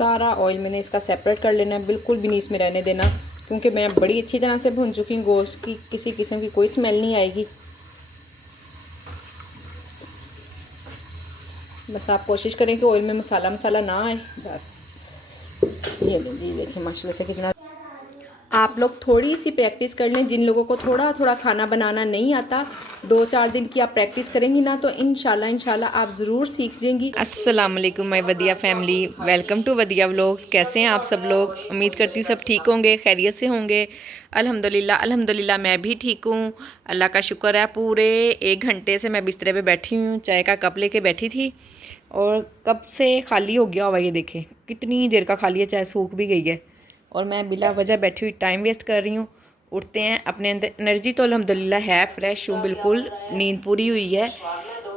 सारा ऑयल मैंने इसका सेपरेट कर लेना है, बिल्कुल भी नहीं इसमें रहने देना, क्योंकि मैं बड़ी अच्छी तरह से भून चुकी हूँ। गोश्त की किसी किस्म की कोई स्मेल नहीं आएगी। बस आप कोशिश करें कि ऑयल में मसाला मसाला ना आए। बस ये जी देखिए माशाल्लाह से कितना। आप लोग थोड़ी सी प्रैक्टिस कर लें, जिन लोगों को थोड़ा थोड़ा खाना बनाना नहीं आता, 2-4 दिन की आप प्रैक्टिस करेंगी ना, तो इंशाल्लाह आप ज़रूर सीख जाएंगी। अस्सलाम वालेकुम my Wadiya family, welcome to Wadiya vlogs. कैसे हैं आप सब लोग? उम्मीद करती हूँ सब ठीक होंगे, खैरियत से होंगे। अल्हम्दुलिल्लाह मैं भी ठीक हूँ, अल्लाह का शुक्र है। पूरे 1 घंटे से मैं बिस्तरे पे बैठी हूँ, चाय का कप लेके बैठी थी और कब से खाली हो गया हुआ। ये देखें कितनी देर का खाली है, चाय सूख भी गई है और मैं बिला वजह बैठी हुई टाइम वेस्ट कर रही हूँ। उठते हैं, अपने अंदर एनर्जी तो अल्हम्दुलिल्लाह है, फ्रेश हूँ बिल्कुल, नींद पूरी हुई है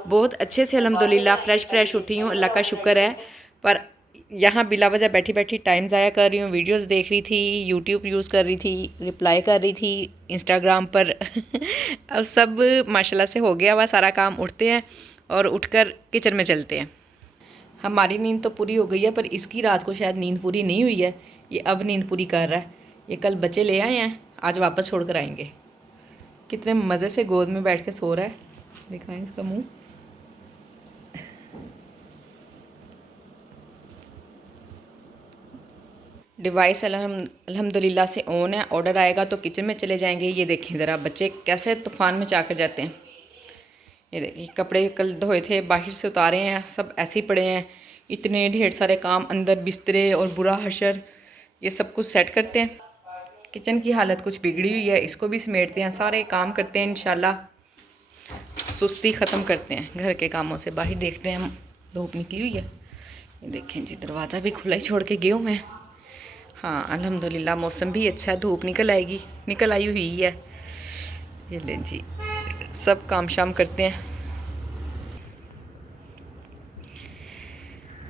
बहुत अच्छे से अल्हम्दुलिल्लाह, फ्रेश उठी हूँ, अल्लाह का शुक्र है। पर यहाँ बिला वजह बैठी बैठी टाइम ज़ाया कर रही हूँ, वीडियोस देख रही थी, यूट्यूब यूज़ कर रही थी, रिप्लाई कर रही थी इंस्टाग्राम पर अब सब माशाल्लाह से हो गया हुआ सारा काम। उठते हैं और उठकर किचन में चलते हैं। हमारी नींद तो पूरी हो गई है, पर इसकी रात को शायद नींद पूरी नहीं हुई है, ये अब नींद पूरी कर रहा है। ये कल बच्चे ले आए हैं, आज वापस छोड़ कर आएंगे। कितने मज़े से गोद में बैठ के सो रहा है, दिखाएं इसका मुंह। डिवाइस अल्हम्दुलिल्लाह से ऑन है, ऑर्डर आएगा तो किचन में चले जाएंगे। ये देखें ज़रा बच्चे कैसे तूफ़ान में चाकर जाते हैं। ये देखिए कपड़े कल धोए थे, बाहर से उतारे हैं, सब ऐसे ही पड़े हैं। इतने ढेर सारे काम, अंदर बिस्तरे और बुरा हशर, ये सब कुछ सेट करते हैं। किचन की हालत कुछ बिगड़ी हुई है, इसको भी समेटते हैं, सारे काम करते हैं इंशाल्लाह। सुस्ती ख़त्म करते हैं घर के कामों से। बाहर देखते हैं, धूप निकली हुई है। ये देखें जी दरवाज़ा भी खुला ही छोड़ के गए हूँ मैं। हाँ अल्हम्दुलिल्लाह मौसम भी अच्छा है, धूप निकल आई हुई है। ये लें जी, सब काम शाम करते हैं।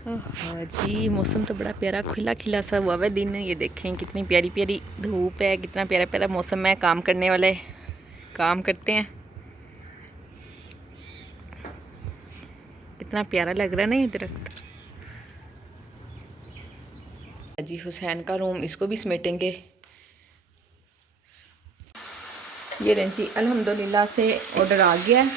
हाँ जी, मौसम तो बड़ा प्यारा खिला खिला सा हुआ है दिन। ये देखें कितनी प्यारी प्यारी धूप है, कितना प्यारा प्यारा मौसम है। काम करने वाले काम करते हैं, कितना प्यारा लग रहा है ना ये दरख्त। जी हुसैन का रूम, इसको भी समेटेंगे। ये रहें जी अल्हम्दुलिल्लाह से ऑर्डर आ गया है,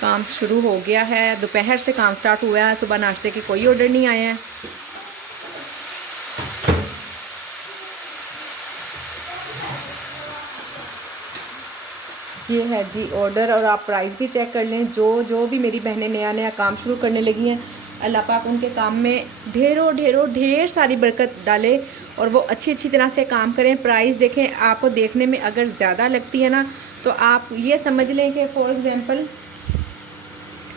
काम शुरू हो गया है। दोपहर से काम स्टार्ट हुआ है, सुबह नाश्ते के कोई ऑर्डर नहीं आए हैं। ये है जी ऑर्डर, और आप प्राइस भी चेक कर लें। जो भी मेरी बहनें नया नया काम शुरू करने लगी हैं, अल्लाह पाक उनके काम में ढेर सारी बरकत डाले और वो अच्छी तरह से काम करें। प्राइस देखें, आपको देखने में अगर ज़्यादा लगती है ना, तो आप ये समझ लें कि फॉर एग्ज़ाम्पल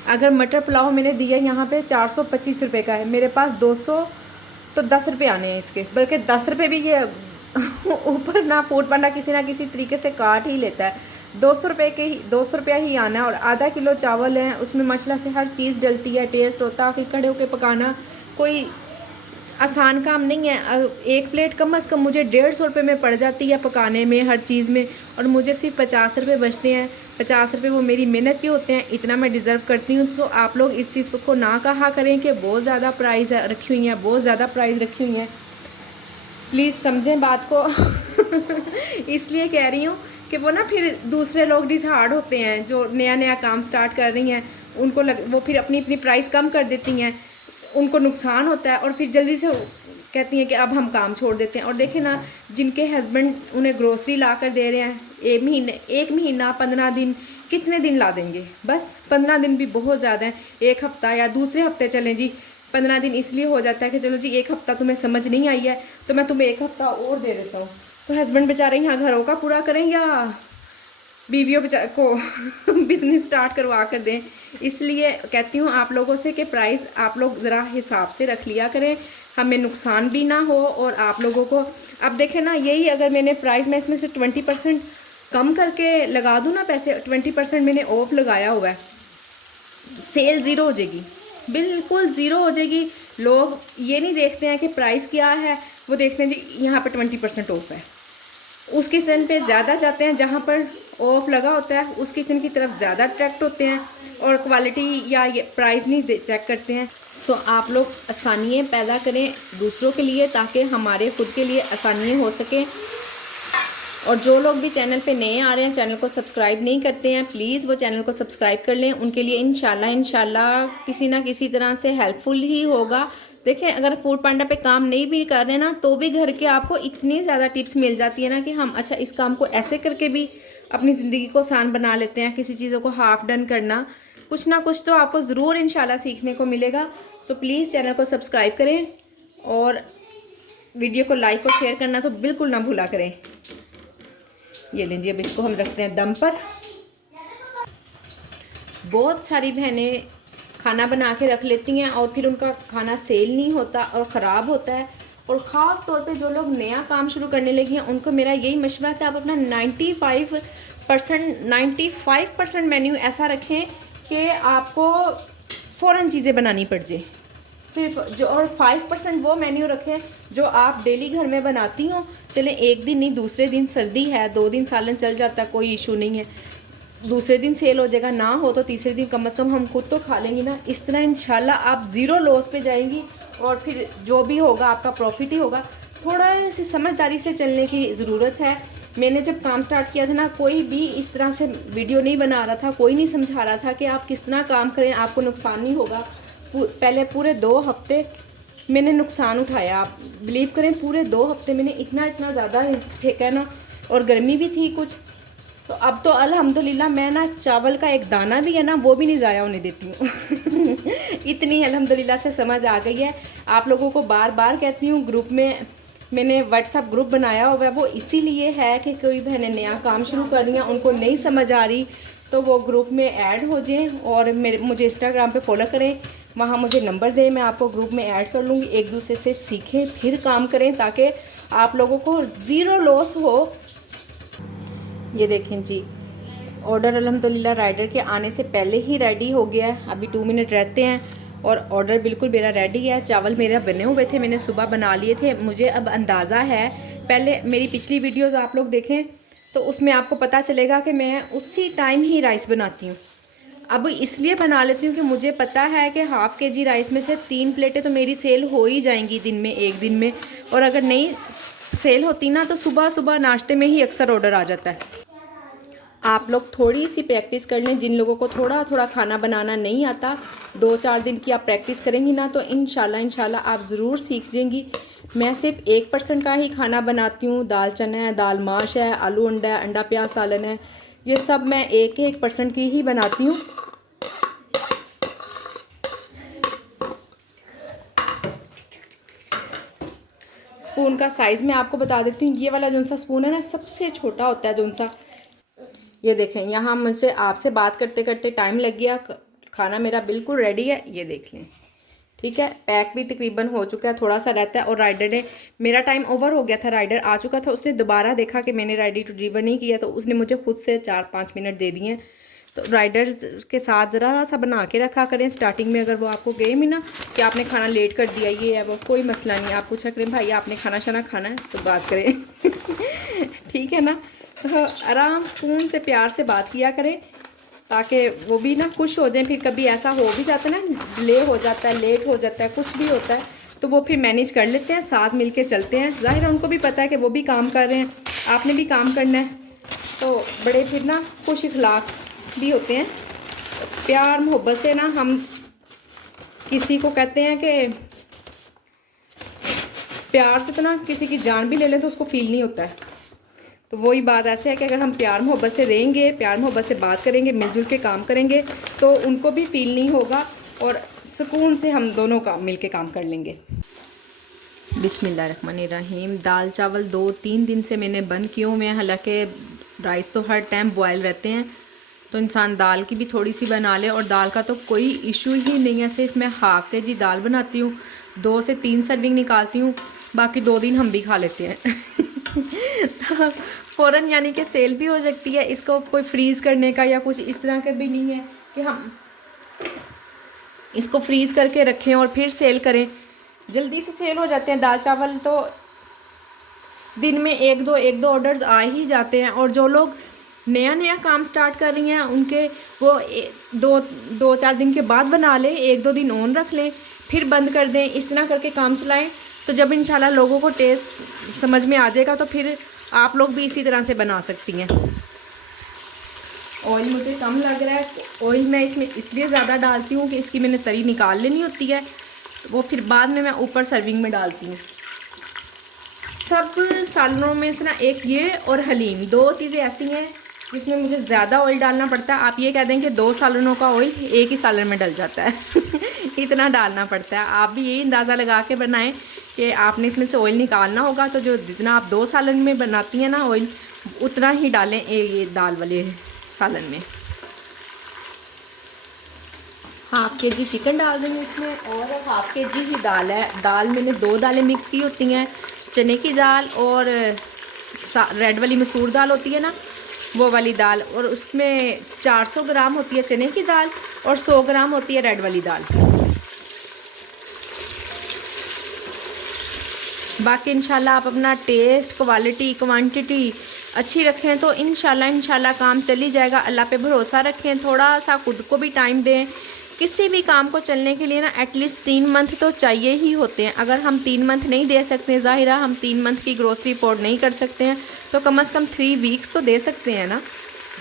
अगर मटर पुलाव मैंने दिया यहाँ पे 425 रुपये का है, मेरे पास 200 तो 10 रुपये आने हैं इसके, बल्कि 10 रुपये भी ये ऊपर ना फूड पांडा किसी ना किसी तरीके से काट ही लेता है। 200 रुपया ही आना है। और आधा किलो चावल है, उसमें माशाल्लाह से हर चीज़ डलती है, टेस्ट होता है। फिर खड़े होकर पकाना कोई आसान काम नहीं है। एक प्लेट कम से कम मुझे 150 रुपये में पड़ जाती है पकाने में, हर चीज़ में, और मुझे सिर्फ 50 रुपये बचते हैं। 50 रुपये वो मेरी मेहनत के होते हैं, इतना मैं डिज़र्व करती हूँ। तो आप लोग इस चीज़ को ना कहा करें कि बहुत ज़्यादा प्राइस रखी हुई हैं, बहुत ज़्यादा प्राइस रखी हुई हैं। प्लीज़ समझें बात को इसलिए कह रही हूँ कि वो ना फिर दूसरे लोग डिसहार्ड होते हैं जो नया नया काम स्टार्ट कर रही हैं, उनको वो फिर अपनी प्राइस कम कर देती हैं, उनको नुकसान होता है और फिर जल्दी से कहती हैं कि अब हम काम छोड़ देते हैं। और देखें ना, जिनके हस्बैंड उन्हें ग्रोसरी ला कर दे रहे हैं, एक महीना 15 दिन, कितने दिन ला देंगे? बस 15 दिन भी बहुत ज़्यादा है। एक हफ़्ता या दूसरे हफ्ते चलें जी, 15 दिन इसलिए हो जाता है कि चलो जी एक हफ़्ता तुम्हें समझ नहीं आई है तो मैं तुम्हें एक हफ़्ता और दे देता हूँ। तो हस्बैंड बेचारे यहाँ घरों का पूरा करें या बीवियों को बिज़नेस स्टार्ट करवा कर दें। इसलिए कहती हूँ आप लोगों से कि प्राइस आप लोग ज़रा हिसाब से रख लिया करें, हमें नुकसान भी ना हो और आप लोगों को। अब देखें ना, यही अगर मैंने प्राइस में इसमें से 20% कम करके लगा दूँ ना पैसे, 20% मैंने ऑफ लगाया हुआ है, सेल ज़ीरो हो जाएगी, बिल्कुल ज़ीरो हो जाएगी। लोग ये नहीं देखते हैं कि प्राइस क्या है, वो देखते हैं जी यहाँ पर 20% ऑफ है। उस किचन पे ज़्यादा जाते हैं जहाँ पर ऑफ लगा होता है उस किचन की तरफ ज़्यादा अट्रैक्ट होते हैं और क्वालिटी या ये प्राइस नहीं चेक करते हैं। सो आप लोग आसानियाँ पैदा करें दूसरों के लिए ताकि हमारे खुद के लिए आसानियाँ हो सकें। और जो लोग भी चैनल पे नए आ रहे हैं, चैनल को सब्सक्राइब नहीं करते हैं, प्लीज़ वो चैनल को सब्सक्राइब कर लें। उनके लिए इंशाल्लाह किसी ना किसी तरह से हेल्पफुल ही होगा। देखें, अगर फूड पांडा पे काम नहीं भी कर रहे ना तो भी घर के आपको इतनी ज़्यादा टिप्स मिल जाती है ना कि हम अच्छा इस काम को ऐसे करके भी अपनी ज़िंदगी को आसान बना लेते हैं। किसी चीज़ों को हाफ डन करना, कुछ ना कुछ तो आपको ज़रूर इंशाल्लाह सीखने को मिलेगा। सो प्लीज़ चैनल को सब्सक्राइब करें और वीडियो को लाइक और शेयर करना तो बिल्कुल ना भूला करें। ये लीजिए, अब इसको हम रखते हैं दम पर। बहुत सारी बहनें खाना बना के रख लेती हैं और फिर उनका खाना सेल नहीं होता और ख़राब होता है। और ख़ास तौर पे जो लोग नया काम शुरू करने लगे हैं उनको मेरा यही मशवरा है कि आप अपना 95% मेन्यू ऐसा रखें कि आपको फ़ौरन चीज़ें बनानी पड़ जाए सिर्फ जो, और 5% वो मेन्यू रखें जो आप डेली घर में बनाती हो। चलें एक दिन नहीं, दूसरे दिन सर्दी है 2 दिन सालन चल जाता है, कोई इशू नहीं है। दूसरे दिन सेल हो जाएगा, ना हो तो तीसरे दिन कम से कम हम खुद तो खा लेंगे ना। इस तरह इंशाल्लाह आप ज़ीरो लॉस पे जाएंगी और फिर जो भी होगा आपका प्रॉफिट ही होगा। थोड़ा सी समझदारी से चलने की ज़रूरत है। मैंने जब काम स्टार्ट किया था ना, कोई भी इस तरह से वीडियो नहीं बना रहा था, कोई नहीं समझा रहा था कि आप किस तरह काम करें, आपको नुकसान नहीं होगा। पहले पूरे 2 हफ्ते मैंने नुकसान उठाया, आप बिलीव करें, पूरे 2 हफ्ते मैंने इतना ज़्यादा फेंका ना, और गर्मी भी थी कुछ। तो अब तो अल्हम्दुलिल्लाह मैं ना चावल का एक दाना भी है ना वो भी नहीं ज़ाया होने देती हूँ। इतनी अल्हम्दुलिल्लाह से समझ आ गई है। आप लोगों को बार बार कहती हूँ, ग्रुप में मैंने व्हाट्सअप ग्रुप बनाया हुआ है, वो इसीलिए है कि कोई बहनें नया काम शुरू कर रही हैं, उनको नहीं समझ आ रही तो वो ग्रुप में ऐड हो जाएं और मुझे इंस्टाग्राम पे फॉलो करें, वहाँ मुझे नंबर दें, मैं आपको ग्रुप में ऐड कर लूँगी। एक दूसरे से सीखें फिर काम करें ताकि आप लोगों को ज़ीरो लॉस हो। ये देखें जी, ऑर्डर अल्हम्दुलिल्लाह राइडर के आने से पहले ही रेडी हो गया है। अभी 2 मिनट रहते हैं और ऑर्डर बिल्कुल मेरा रेडी है। चावल मेरे बने हुए थे, मैंने सुबह बना लिए थे। मुझे अब अंदाज़ा है, पहले मेरी पिछली वीडियोस आप लोग देखें तो उसमें आपको पता चलेगा कि मैं उसी टाइम ही राइस बनाती हूँ। अब इसलिए बना लेती हूँ कि मुझे पता है कि हाफ़ kg राइस में से 3 प्लेटें तो मेरी सेल हो ही जाएंगी दिन में, एक दिन में। और अगर नहीं सेल होती ना तो सुबह सुबह नाश्ते में ही अक्सर ऑर्डर आ जाता है। आप लोग थोड़ी सी प्रैक्टिस कर लें। जिन लोगों को थोड़ा थोड़ा खाना बनाना नहीं आता, 2-4 दिन की आप प्रैक्टिस करेंगी ना तो इंशाल्लाह आप ज़रूर सीख जाएंगी। मैं सिर्फ 1% का ही खाना बनाती हूँ। दाल चना है, दाल माश है, आलू अंडा है, अंडा प्याज सालन है, ये सब मैं 1% की ही बनाती हूँ। स्पून का साइज़ मैं आपको बता देती हूँ। ये वाला जो सा स्पून है ना, सबसे छोटा होता है जो सा। ये देखें, यहाँ मुझसे आपसे बात करते करते टाइम लग गया। खाना मेरा बिल्कुल रेडी है, ये देख लें। ठीक है, पैक भी तकरीबन हो चुका है, थोड़ा सा रहता है। और राइडर ने, मेरा टाइम ओवर हो गया था, राइडर आ चुका था, उसने दोबारा देखा कि मैंने रेडी टू डिलीवर नहीं किया तो उसने मुझे खुद से 4-5 मिनट दे दिए। तो राइडर के साथ ज़रा सा बना के रखा करें स्टार्टिंग में। अगर वो आपको गए भी ना कि आपने खाना लेट कर दिया, ये है वो, कोई मसला नहीं। आप पूछा करें भाई आपने खाना शाना खाना है तो बात करें। ठीक है ना, तो आराम सुकून से प्यार से बात किया करें ताकि वो भी ना खुश हो जाए। फिर कभी ऐसा हो भी जाता है ना, डिले हो जाता है, लेट हो जाता है, कुछ भी होता है तो वो फिर मैनेज कर लेते हैं, साथ मिल के चलते हैं। ज़ाहिर है उनको भी पता है कि वो भी काम कर रहे हैं, आपने भी काम करना है, तो बड़े फिर ना खुश इखलाक भी होते हैं। प्यार मोहब्बत से ना हम किसी को कहते हैं कि प्यार से तो ना किसी की जान भी ले लें तो उसको फील नहीं होता है। तो वही बात ऐसे है कि अगर हम प्यार मोहब्बत से रहेंगे, प्यार मोहब्बत से बात करेंगे, मिलजुल के काम करेंगे तो उनको भी फील नहीं होगा और सुकून से हम दोनों का मिल के काम कर लेंगे। बिस्मिल्लाहिर्रहमानिर्रहीम। दाल चावल 2-3 दिन से मैंने बंद किए हुए हैं। हालांकि राइस तो हर टाइम बॉयल रहते हैं तो इंसान दाल की भी थोड़ी सी बना ले। और दाल का तो कोई इशू ही नहीं है, सिर्फ मैं हाफ़ kg दाल बनाती हूँ, 2 से 3 सर्विंग निकालती हूँ, बाकी 2 दिन हम भी खा लेते हैं। तो फ़ौरन यानी कि सेल भी हो सकती है। इसको कोई फ्रीज़ करने का या कुछ इस तरह का भी नहीं है कि हम इसको फ्रीज़ करके रखें और फिर सेल करें। जल्दी से सेल हो जाते हैं दाल चावल, तो दिन में 1-2 ऑर्डर्स आ ही जाते हैं। और जो लोग नया नया काम स्टार्ट कर रही हैं उनके वो दो चार दिन के बाद बना लें, 1-2 दिन ऑन रख लें, फिर बंद कर दें, इस तरह करके काम चलाएं। तो जब इंशाल्लाह लोगों को टेस्ट समझ में आ जाएगा तो फिर आप लोग भी इसी तरह से बना सकती हैं। ऑयल मुझे कम लग रहा है, ऑयल मैं इसमें इसलिए ज़्यादा डालती हूँ कि इसकी मैंने तरी निकाल लेनी होती है, वो फिर बाद में मैं ऊपर सर्विंग में डालती हूँ। सब सालनों में से ना एक ये और हलीम, 2 चीज़ें ऐसी हैं जिसमें मुझे ज़्यादा ऑयल डालना पड़ता है। आप ये कह दें कि 2 सालनों का ऑयल एक ही सालन में डल जाता है इतना डालना पड़ता है। आप भी यही अंदाज़ा लगा के बनाएं कि आपने इसमें से ऑयल निकालना होगा, तो जो जितना आप 2 सालन में बनाती हैं ना ऑयल, उतना ही डालें ये दाल वाले सालन में। 1/2 kg चिकन डाल देंगे इसमें, और 1/2 kg ही दाल है। दाल मैंने 2 दालें मिक्स की होती हैं, चने की दाल और रेड वाली मसूर दाल होती है ना, वो वाली दाल, और उसमें 400 ग्राम होती है चने की दाल और 100 ग्राम होती है रेड वाली दाल। बाकी इंशाल्लाह आप अपना टेस्ट, क्वालिटी, क्वांटिटी अच्छी रखें तो इंशाल्लाह काम चल ही जाएगा। अल्लाह पे भरोसा रखें, थोड़ा सा खुद को भी टाइम दें। किसी भी काम को चलने के लिए ना एटलीस्ट 3 मंथ तो चाहिए ही होते हैं। अगर हम 3 मंथ नहीं दे सकते, ज़ाहिर है हम 3 मंथ की ग्रोसरी अफोर्ड नहीं कर सकते हैं, तो कम से कम 3 वीक्स तो दे सकते हैं ना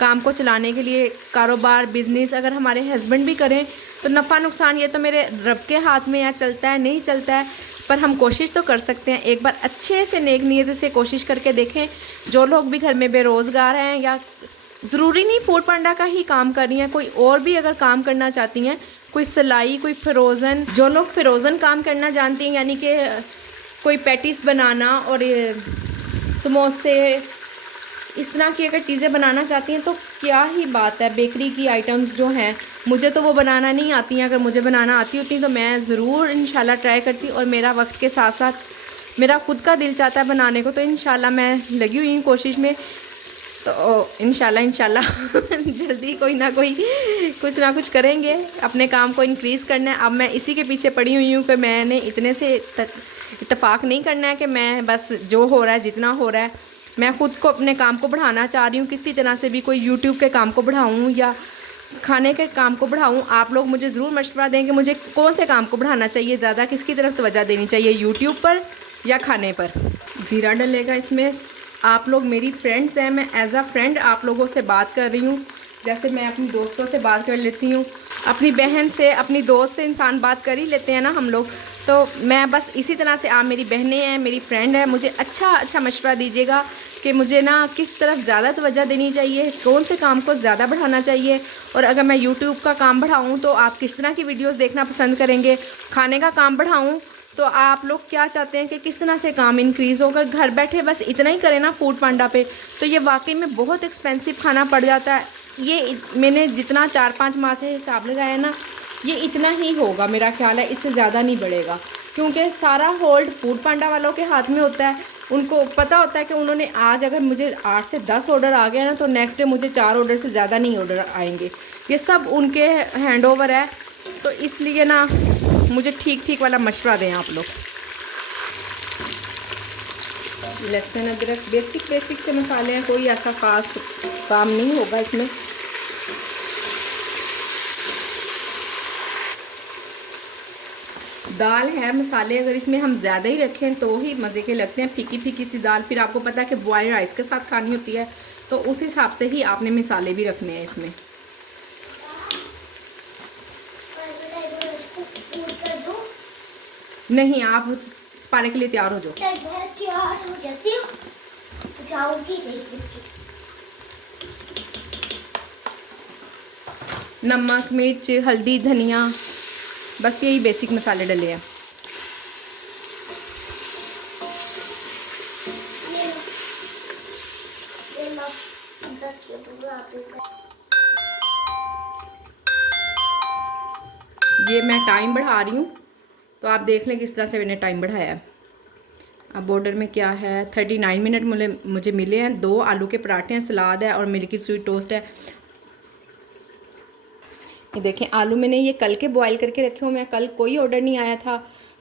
काम को चलाने के लिए। कारोबार, बिज़नेस अगर हमारे हस्बैंड भी करें तो नफ़ा नुकसान ये तो मेरे रब के हाथ में है, चलता है नहीं चलता है, पर हम कोशिश तो कर सकते हैं। एक बार अच्छे से नेक नीयत से कोशिश करके देखें। जो लोग भी घर में बेरोज़गार हैं, या ज़रूरी नहीं फूड पांडा का ही काम कर रही हैं, कोई और भी अगर काम करना चाहती हैं, कोई सिलाई, कोई फ़िरोज़न, जो लोग फ़िरोज़न काम करना जानती हैं, यानी कि कोई पैटिस बनाना और समोसे, इस तरह की अगर चीज़ें बनाना चाहती हैं तो क्या ही बात है। बेकरी की आइटम्स जो हैं, मुझे तो वो बनाना नहीं आती हैं। अगर मुझे बनाना आती होती तो मैं ज़रूर इंशाल्लाह ट्राई करती, और मेरा वक्त के साथ साथ मेरा ख़ुद का दिल चाहता है बनाने को, तो इंशाल्लाह मैं लगी हुई हूँ कोशिश में। तो इंशाल्लाह जल्दी कोई ना कुछ ना कुछ करेंगे, अपने काम को इंक्रीज़ करना है। अब मैं इसी के पीछे पड़ी हुई हूँ कि मैंने इतने से इत्तेफाक नहीं करना है कि मैं बस जो हो रहा है, जितना हो रहा है, मैं ख़ुद को, अपने काम को बढ़ाना चाह रही हूँ। किसी तरह से भी कोई यूट्यूब के काम को बढ़ाऊँ या खाने के काम को बढ़ाऊँ। आप लोग मुझे ज़रूर मशवरा दें कि मुझे कौन से काम को बढ़ाना चाहिए, ज़्यादा किसकी तरफ तवज्जो देनी चाहिए, यूट्यूब पर या खाने पर। ज़ीरा डलेगा इसमें। आप लोग मेरी फ्रेंड्स हैं, मैं एज़ अ फ्रेंड आप लोगों से बात कर रही हूँ, जैसे मैं अपनी दोस्तों से बात कर लेती हूँ, अपनी बहन से, अपनी दोस्त से इंसान बात कर ही लेते हैं ना हम लोग। तो मैं बस इसी तरह से, आप मेरी बहनें हैं, मेरी फ्रेंड है, मुझे अच्छा मशवरा दीजिएगा कि मुझे ना किस तरफ ज़्यादा तवज्जो देनी चाहिए, कौन से काम को ज़्यादा बढ़ाना चाहिए। और अगर मैं यूट्यूब का काम बढ़ाऊँ तो आप किस तरह की वीडियोस देखना पसंद करेंगे, खाने का काम बढ़ाऊँ तो आप लोग क्या चाहते हैं कि किस तरह से काम इंक्रीज़ होकर घर बैठे बस इतना ही करें ना फूड पांडा पे, तो ये वाकई में बहुत एक्सपेंसिव खाना पड़ जाता है। ये मैंने जितना 4-5 माह से हिसाब लगाया ना, ये इतना ही होगा मेरा ख्याल है, इससे ज़्यादा नहीं बढ़ेगा, क्योंकि सारा होल्ड फूड पांडा वालों के हाथ में होता है। उनको पता होता है कि उन्होंने आज अगर मुझे 8 से 10 ऑर्डर आ गया ना, तो नेक्स्ट डे मुझे 4 ऑर्डर से ज़्यादा नहीं ऑर्डर आएंगे। ये सब उनके हैंड ओवर है, तो इसलिए ना मुझे ठीक वाला मशवरा दें आप लोग। लहसुन अदरक बेसिक से मसाले हैं, कोई ऐसा ख़ास काम नहीं होगा इसमें। दाल है, मसाले अगर इसमें हम ज़्यादा ही रखें तो ही मज़े के लगते हैं। फीकी सी दाल, फिर आपको पता है कि बॉयल राइस के साथ खानी होती है, तो उस हिसाब से ही आपने मसाले भी रखने हैं इसमें। नहीं, आप पाने के लिए तैयार हो जाओ। नमक, मिर्च, हल्दी, धनिया, बस यही बेसिक मसाले डले हैं। ये मैं टाइम बढ़ा रही हूँ, तो आप देख लें किस तरह से मैंने टाइम बढ़ाया है। अब बॉर्डर में क्या है, 39 मिनट मुझे मिले हैं। 2 आलू के पराठे हैं, सलाद है और मिल्की स्वीट टोस्ट है। ये देखें, आलू मैंने ये कल के बॉयल करके रखे हुए हैं, कल कोई ऑर्डर नहीं आया था,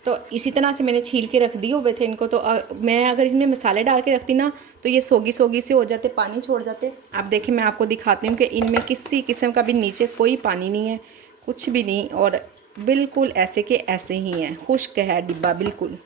तो इसी तरह से मैंने छील के रख दिए हुए थे इनको। तो मैं अगर इसमें मसाले डाल के रखती ना तो ये सोगी सोगी से हो जाते, पानी छोड़ जाते। अब देखिए मैं आपको दिखाती हूँ कि इनमें किसी किस्म का भी नीचे कोई पानी नहीं है, कुछ भी नहीं, और बिल्कुल ऐसे के ऐसे ही हैं, खुश्क है डिब्बा बिल्कुल।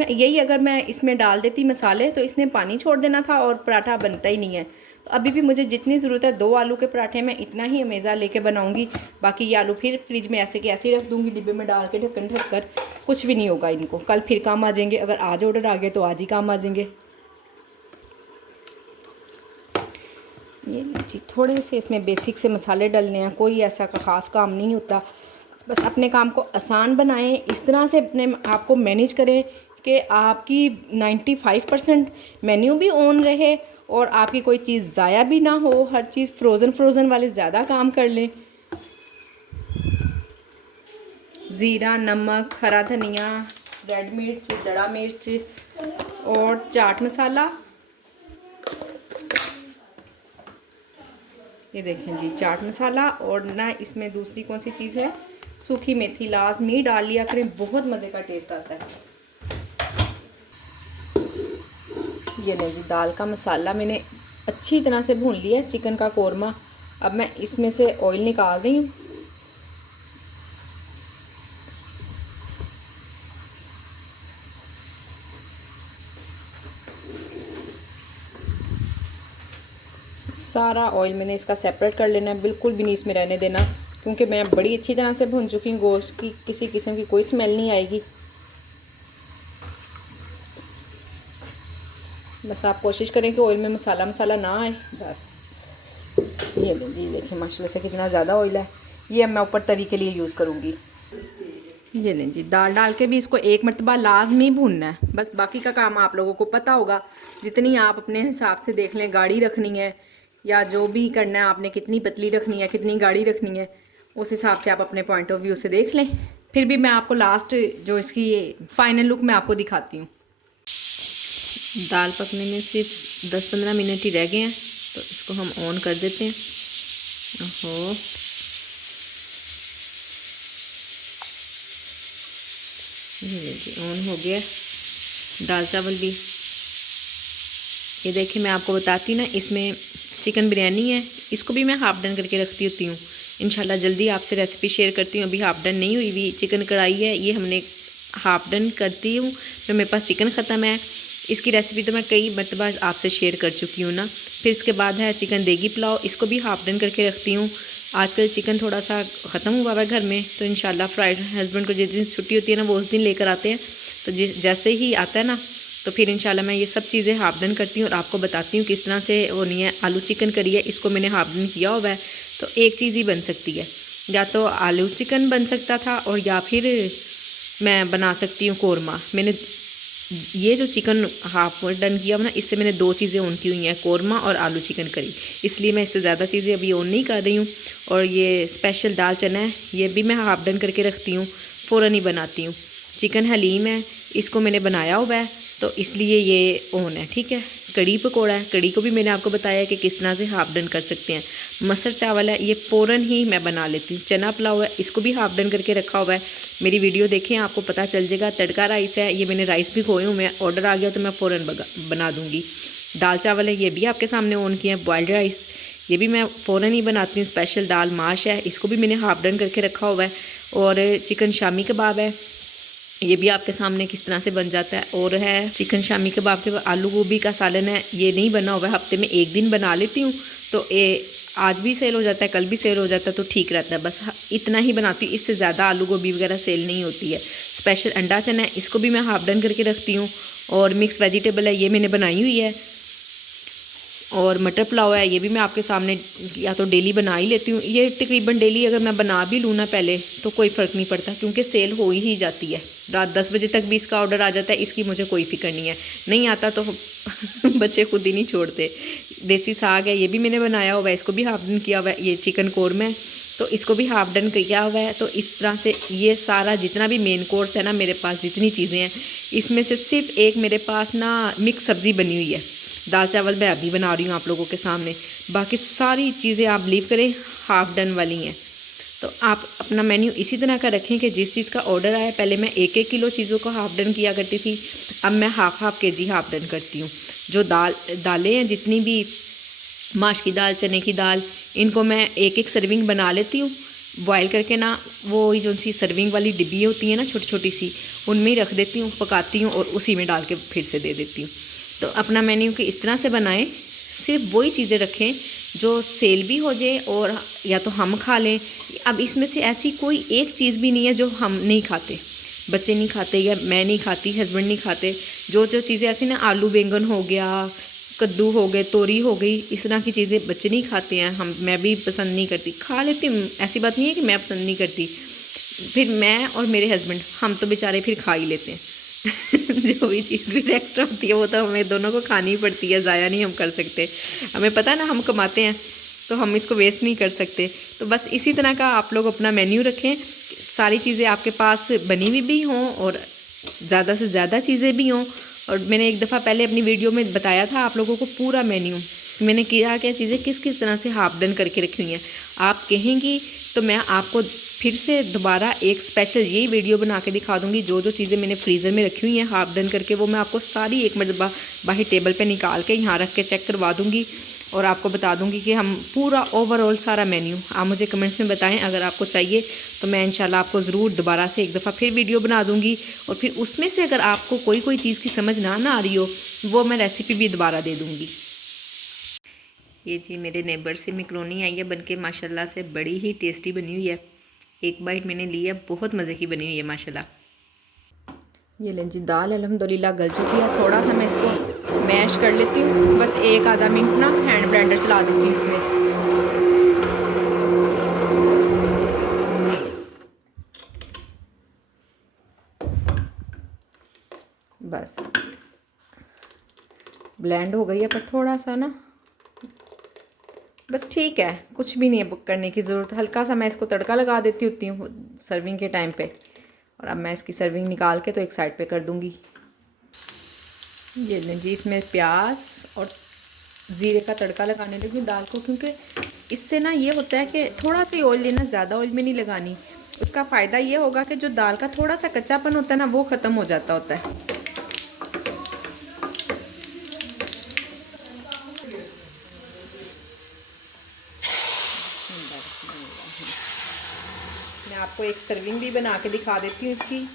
यही अगर मैं इसमें डाल देती मसाले तो इसने पानी छोड़ देना था और पराठा बनता ही नहीं है। तो अभी भी मुझे जितनी ज़रूरत है 2 आलू के पराठे में इतना ही हमेशा लेके बनाऊंगी। बाकी ये आलू फिर फ्रिज में ऐसे के ऐसे ही रख दूंगी डिब्बे में डाल के, ढक्कन ढक कर। कुछ भी नहीं होगा इनको, कल फिर काम आ जाएंगे। अगर आज ऑर्डर आ गए तो आज ही काम आ जाएंगे। ये जी थोड़े से इसमें बेसिक से मसाले डालने हैं, कोई ऐसा का ख़ास काम नहीं होता। बस अपने काम को आसान बनाएं, इस तरह से अपने आप को मैनेज करें कि आपकी 95% मेन्यू भी ऑन रहे और आपकी कोई चीज़ ज़ाया भी ना हो। हर चीज़ फ्रोज़न वाले ज़्यादा काम कर लें। ज़ीरा, नमक, हरा धनिया, रेड मिर्च, दड़ा मिर्च और चाट मसाला। ये देखें जी चाट मसाला। और ना इसमें दूसरी कौन सी चीज़ है, सूखी मेथी लाजमी डाल लिया करें, बहुत मज़े का टेस्ट आता है। ये नहीं जी दाल का मसाला मैंने अच्छी तरह से भून लिया है, चिकन का कोरमा। अब मैं इसमें से ऑयल निकाल रही हूँ। सारा ऑयल मैंने इसका सेपरेट कर लेना है, बिल्कुल भी नहीं इसमें रहने देना, क्योंकि मैं बड़ी अच्छी तरह से भून चुकी हूँ। गोश्त की किसी किस्म की कोई स्मेल नहीं आएगी। बस आप कोशिश करें कि ऑयल में मसाला ना आए बस। ये लें जी देखिए माशाल्लाह से कितना ज़्यादा ऑयल है। ये मैं ऊपर तरी के लिए यूज़ करूँगी। ये लें जी दाल डाल के भी इसको एक मरतबा लाजमी भूनना है। बस बाकी का काम आप लोगों को पता होगा, जितनी आप अपने हिसाब से देख लें, गाढ़ी रखनी है या जो भी करना है आपने, कितनी पतली रखनी है, कितनी गाढ़ी रखनी है, उस हिसाब से आप अपने पॉइंट ऑफ व्यू से देख लें। फिर भी मैं आपको लास्ट जो इसकी फाइनल लुक मैं आपको दिखाती हूँ। दाल पकने में सिर्फ 10-15 मिनट ही रह गए हैं, तो इसको हम ऑन कर देते हैं। ओहो ये जी ऑन हो गया दाल चावल भी। ये देखिए मैं आपको बताती ना, इसमें चिकन बिरयानी है, इसको भी मैं हाफ डन करके रखती होती हूँ। इंशाल्लाह जल्दी आपसे रेसिपी शेयर करती हूँ। अभी हाफ डन नहीं हुई हुई चिकन कढ़ाई है, ये हमने हाफ डन करती हूँ तो मेरे पास चिकन ख़त्म है। इसकी रेसिपी तो मैं कई मरतबा आपसे शेयर कर चुकी हूँ ना। फिर इसके बाद है चिकन देगी पुलाव, इसको भी हाफ डन करके रखती हूँ। आजकल चिकन थोड़ा सा ख़त्म हुआ है घर में, तो इंशाल्लाह फ्राइड हस्बैंड को जिस दिन छुट्टी होती है ना वो उस दिन लेकर आते हैं। तो जैसे ही आता है ना तो फिर इंशाल्लाह मैं ये सब चीज़ें हाफ डन करती हूँ और आपको बताती हूँ किस तरह से होनी है। आलू चिकन करी है, इसको मैंने हाफ डन किया हुआ है। तो एक चीज़ ही बन सकती है, या तो आलू चिकन बन सकता था और या फिर मैं बना सकती हूँ कोरमा। मैंने ये जो चिकन हाफ डन किया ना, इससे मैंने 2 चीज़ें ऑन की हुई हैं, कोरमा और आलू चिकन करी, इसलिए मैं इससे ज़्यादा चीज़ें अभी ऑन नहीं कर रही हूँ। और ये स्पेशल दाल चना है, ये भी मैं हाफ डन करके रखती हूँ, फ़ौरन ही बनाती हूँ। चिकन हलीम है, इसको मैंने बनाया हुआ है तो इसलिए ये ऑन है, ठीक है। कड़ी पकौड़ा है, कड़ी को भी मैंने आपको बताया कि किस तरह से हाफ डन कर सकते हैं। मसर चावल है, ये फ़ौरन ही मैं बना लेती हूँ। चना पुलाव है, इसको भी हाफ डन करके रखा हुआ है। मेरी वीडियो देखें आपको पता चल जाएगा। तड़का राइस है, ये मैंने राइस भी खोए हुए हैं, ऑर्डर आ गया तो मैं फ़ौरन बना दूँगी। दाल चावल है, ये भी आपके सामने ऑन किया है। बॉयल्ड राइस ये भी मैं फ़ौरन ही बनाती हूँ। स्पेशल दाल माश है, इसको भी मैंने हाफ डन करके रखा हुआ है। और चिकन शामी कबाब है, ये भी आपके सामने किस तरह से बन जाता है। और है चिकन शामी कबाब के आलू गोभी का सालन है, ये नहीं बना हुआ है, हफ्ते में 1 दिन बना लेती हूँ। तो ये आज भी सेल हो जाता है, कल भी सेल हो जाता है, तो ठीक रहता है। बस इतना ही बनाती हूँ, इससे ज़्यादा आलू गोभी वगैरह सेल नहीं होती है। स्पेशल अंडा चना है, इसको भी मैं हाफ डन करके रखती हूँ। और मिक्स वेजिटेबल है, ये मैंने बनाई हुई है। और मटर पुलाव है, ये भी मैं आपके सामने या तो डेली बना ही लेती हूँ। ये तकरीबन डेली अगर मैं बना भी लूँ ना पहले तो कोई फ़र्क नहीं पड़ता, क्योंकि सेल हो ही जाती है। रात 10 बजे तक भी इसका ऑर्डर आ जाता है, इसकी मुझे कोई फ़िक्र नहीं है। नहीं आता तो बच्चे खुद ही नहीं छोड़ते। देसी साग है, ये भी मैंने बनाया हुआ है, इसको भी हाफ डन किया हुआ है। ये चिकन कोरमा है, तो इसको भी हाफ डन किया हुआ है। तो इस तरह से ये सारा जितना भी मेन कोर्स है ना मेरे पास, जितनी चीज़ें हैं, इसमें से सिर्फ एक मेरे पास ना मिक्स सब्ज़ी बनी हुई है। दाल चावल मैं अभी बना रही हूँ आप लोगों के सामने, बाकी सारी चीज़ें आप बिलीव करें हाफ डन वाली हैं। तो आप अपना मेन्यू इसी तरह का रखें कि जिस चीज़ का ऑर्डर आए, पहले मैं 1-1 किलो चीज़ों को हाफ़ डन किया करती थी, अब मैं हाफ़ केजी हाफ़ डन करती हूँ। जो दालें हैं जितनी भी, माश की दाल, चने की दाल, इनको मैं 1-1 सर्विंग बना लेती हूँ बॉयल करके ना। वो जो सी सर्विंग वाली डिब्बी होती है ना छोटी छोटी सी, उनमें ही रख देती हूँ, पकाती हूँ और उसी में डाल के फिर से दे देती हूँ। तो अपना मेन्यू कि इस तरह से बनाएं, सिर्फ वही चीज़ें रखें जो सेल भी हो जाए और या तो हम खा लें। अब इसमें से ऐसी कोई एक चीज़ भी नहीं है जो हम नहीं खाते, बच्चे नहीं खाते या मैं नहीं खाती, हस्बैंड नहीं खाते। जो जो चीज़ें ऐसी ना, आलू बैंगन हो गया, कद्दू हो गए, तोरी हो गई, इस तरह की चीज़ें बच्चे नहीं खाते हैं, मैं भी पसंद नहीं करती, खा लेती हूँ, ऐसी बात नहीं है कि मैं पसंद नहीं करती। फिर मैं और मेरे हस्बैंड हम तो बेचारे फिर खा ही लेते हैं। जो भी चीज़ भी एक्स्ट्रा होती है वो तो हमें दोनों को खानी ही पड़ती है, ज़ाया नहीं हम कर सकते। हमें पता है ना हम कमाते हैं तो हम इसको वेस्ट नहीं कर सकते। तो बस इसी तरह का आप लोग अपना मेन्यू रखें, सारी चीज़ें आपके पास बनी हुई भी हों और ज़्यादा से ज़्यादा चीज़ें भी हों। और मैंने एक दफ़ा पहले अपनी वीडियो में बताया था आप लोगों को पूरा मेन्यू, मैंने क्या क्या चीज़ें किस किस तरह से हाफ डन करके रखी हुई हैं। आप कहेंगी तो मैं आपको फिर से दोबारा एक स्पेशल यही वीडियो बना के दिखा दूँगी। जो जो चीज़ें मैंने फ्रीज़र में रखी हुई हैं हाफ डन करके, वो मैं आपको सारी एक मरतबा बाहर टेबल पे निकाल के यहाँ रख के चेक करवा दूँगी और आपको बता दूँगी कि हम पूरा ओवरऑल सारा मेन्यू। आप मुझे कमेंट्स में बताएं अगर आपको चाहिए तो मैं इंशाल्लाह आपको ज़रूर दोबारा से एक दफ़ा फिर वीडियो बना दूँगी। और फिर उसमें से अगर आपको कोई चीज़ की समझ ना आ रही हो, वो मैं रेसिपी भी दोबारा दे दूँगी। ये जी मेरे नेबर से मैकरोनी आई है बनके, माशाल्लाह से बड़ी ही टेस्टी बनी हुई है। एक बाइट मैंने ली है, बहुत मज़े की बनी हुई है माशाल्लाह। ये लें जी दाल अल्हम्दुलिल्लाह गल चुकी है। थोड़ा सा मैं इसको मैश कर लेती हूँ, बस 1-आधा मिनट ना हैंड ब्लेंडर चला देती हूँ इसमें। बस ब्लेंड हो गई है, पर थोड़ा सा ना, बस ठीक है, कुछ भी नहीं है करने की ज़रूरत। हल्का सा मैं इसको तड़का लगा देती होती हूँ सर्विंग के टाइम पे। और अब मैं इसकी सर्विंग निकाल के तो एक साइड पे कर दूँगी। ये लें जी, इसमें प्याज और ज़ीरे का तड़का लगाने लगी दाल को, क्योंकि इससे ना ये होता है कि थोड़ा सा ऑयल लेना, ज़्यादा ऑयल में नहीं लगानी। उसका फ़ायदा ये होगा कि जो दाल का थोड़ा सा कच्चापन होता है ना, वो ख़त्म हो जाता होता है। मैं आपको एक सर्विंग भी बना के दिखा देती हूँ इसकी।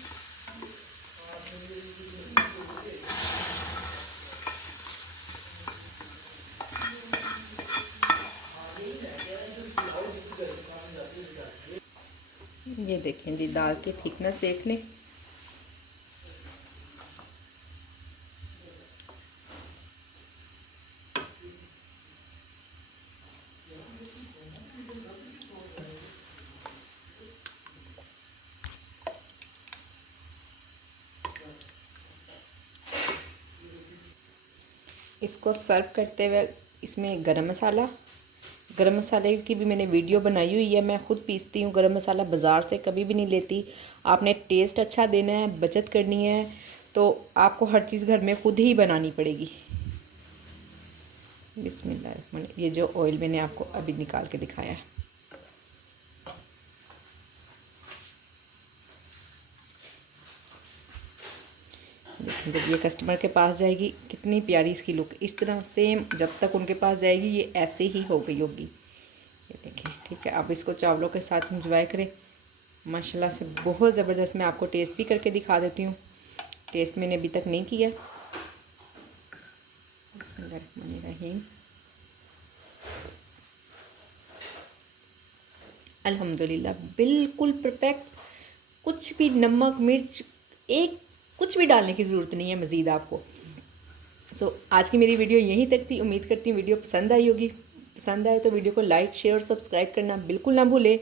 ये देखें जी, दाल की थिकनेस देख लें। इसको सर्व करते हुए इसमें गरम मसाले की भी मैंने वीडियो बनाई हुई है। मैं ख़ुद पीसती हूँ गरम मसाला, बाज़ार से कभी भी नहीं लेती। आपने टेस्ट अच्छा देना है, बचत करनी है, तो आपको हर चीज़ घर में ख़ुद ही बनानी पड़ेगी। बिस्मिल्लाह। ये जो ऑयल मैंने आपको अभी निकाल के दिखाया है, देखें जब ये कस्टमर के पास जाएगी कितनी प्यारी इसकी लुक। इस तरह सेम जब तक उनके पास जाएगी ये ऐसे ही हो गई होगी। ये देखें, ठीक है। अब इसको चावलों के साथ इंजॉय करें। माशाल्लाह से बहुत ज़बरदस्त। मैं आपको टेस्ट भी करके दिखा देती हूँ, टेस्ट मैंने अभी तक नहीं किया। बिस्मिल्लाहिर्रहमानिर्रहीम। अल्हम्दुलिल्लाह बिल्कुल परफेक्ट। कुछ भी नमक मिर्च कुछ भी डालने की ज़रूरत नहीं है मज़ीद आपको। आज की मेरी वीडियो यहीं तक थी। उम्मीद करती हूँ वीडियो पसंद आई होगी। पसंद आए तो वीडियो को लाइक शेयर और सब्सक्राइब करना बिल्कुल ना भूलें।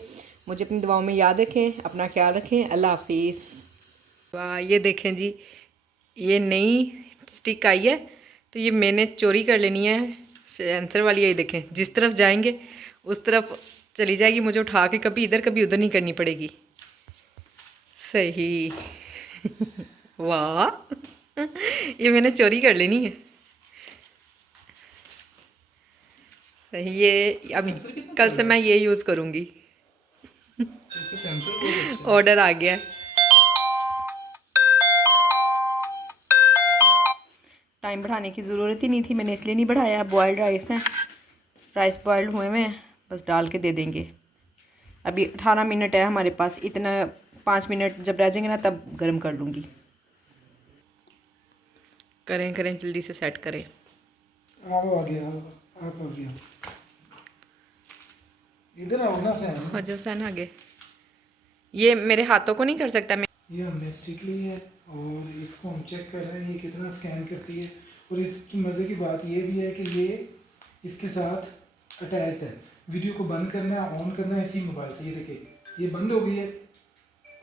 मुझे अपनी दुआओं में याद रखें। अपना ख्याल रखें। अल्लाह हाफिज़। वाह, ये देखें जी, ये नई स्टिक आई है तो ये मैंने चोरी कर लेनी है। सेंसर वाली है, देखें जिस तरफ जाएंगे उस तरफ चली जाएगी। मुझे उठा के कभी इधर कभी उधर नहीं करनी पड़ेगी। सही। वाह, ये मैंने चोरी कर लेनी है। सही, ये अब कल से मैं ये यूज़ करूँगी। इसका सेंसर बहुत अच्छा है। ऑर्डर आ गया। टाइम बढ़ाने की ज़रूरत ही नहीं थी, मैंने इसलिए नहीं बढ़ाया। बॉयल्ड राइस हैं, राइस बॉयल्ड हुए हैं, बस डाल के दे देंगे। अभी 18 मिनट है हमारे पास, इतना 5 मिनट जब रह जाएंगे ना तब गर्म कर लूँगी। करें करें जल्दी से सेट करें। आप आ गया, आप आ गया, इधर आओ ना सैन। वजह से ना आगे, ये मेरे हाथों को नहीं कर सकता मैं। ये हमने स्टिक ली है और इसको हम चेक कर रहे हैं ये कितना स्कैन करती है। और इसकी मज़े की बात ये भी है कि ये इसके साथ अटैच्ड है। वीडियो को बंद करना है, ऑन करना है इसी मोबाइल से। ये देखिए, ये बंद हो गई है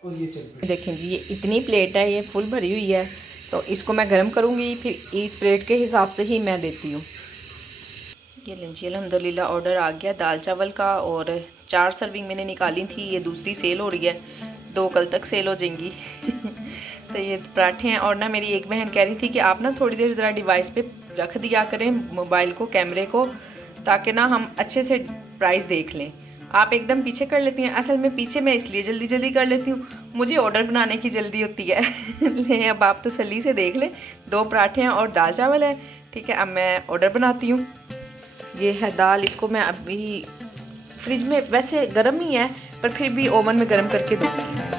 और ये चल पड़ी। देखें जी, ये इतनी प्लेट है, ये फुल भरी हुई है, तो इसको मैं गर्म करूँगी, फिर इस प्लेट के हिसाब से ही मैं देती हूँ। ये लीजिए अल्हम्दुलिल्लाह ऑर्डर आ गया दाल चावल का, और 4 सर्विंग मैंने निकाली थी, ये दूसरी सेल हो रही है, 2 कल तक सेल हो जाएंगी। तो ये पराठे हैं। और ना मेरी एक बहन कह रही थी कि आप ना थोड़ी देर ज़रा डिवाइस पे रख दिया करें मोबाइल को, कैमरे को, ताकि ना हम अच्छे से प्राइस देख लें। आप एकदम पीछे कर लेती हैं, असल में पीछे मैं इसलिए जल्दी जल्दी कर लेती हूँ, मुझे ऑर्डर बनाने की जल्दी होती है। ले अब आप तसल्ली से देख लें, 2 पराठे हैं और दाल चावल है। ठीक है, अब मैं ऑर्डर बनाती हूँ। ये है दाल, इसको मैं अभी फ्रिज में वैसे गर्म ही है पर फिर भी ओवन में गर्म करके दूँगी।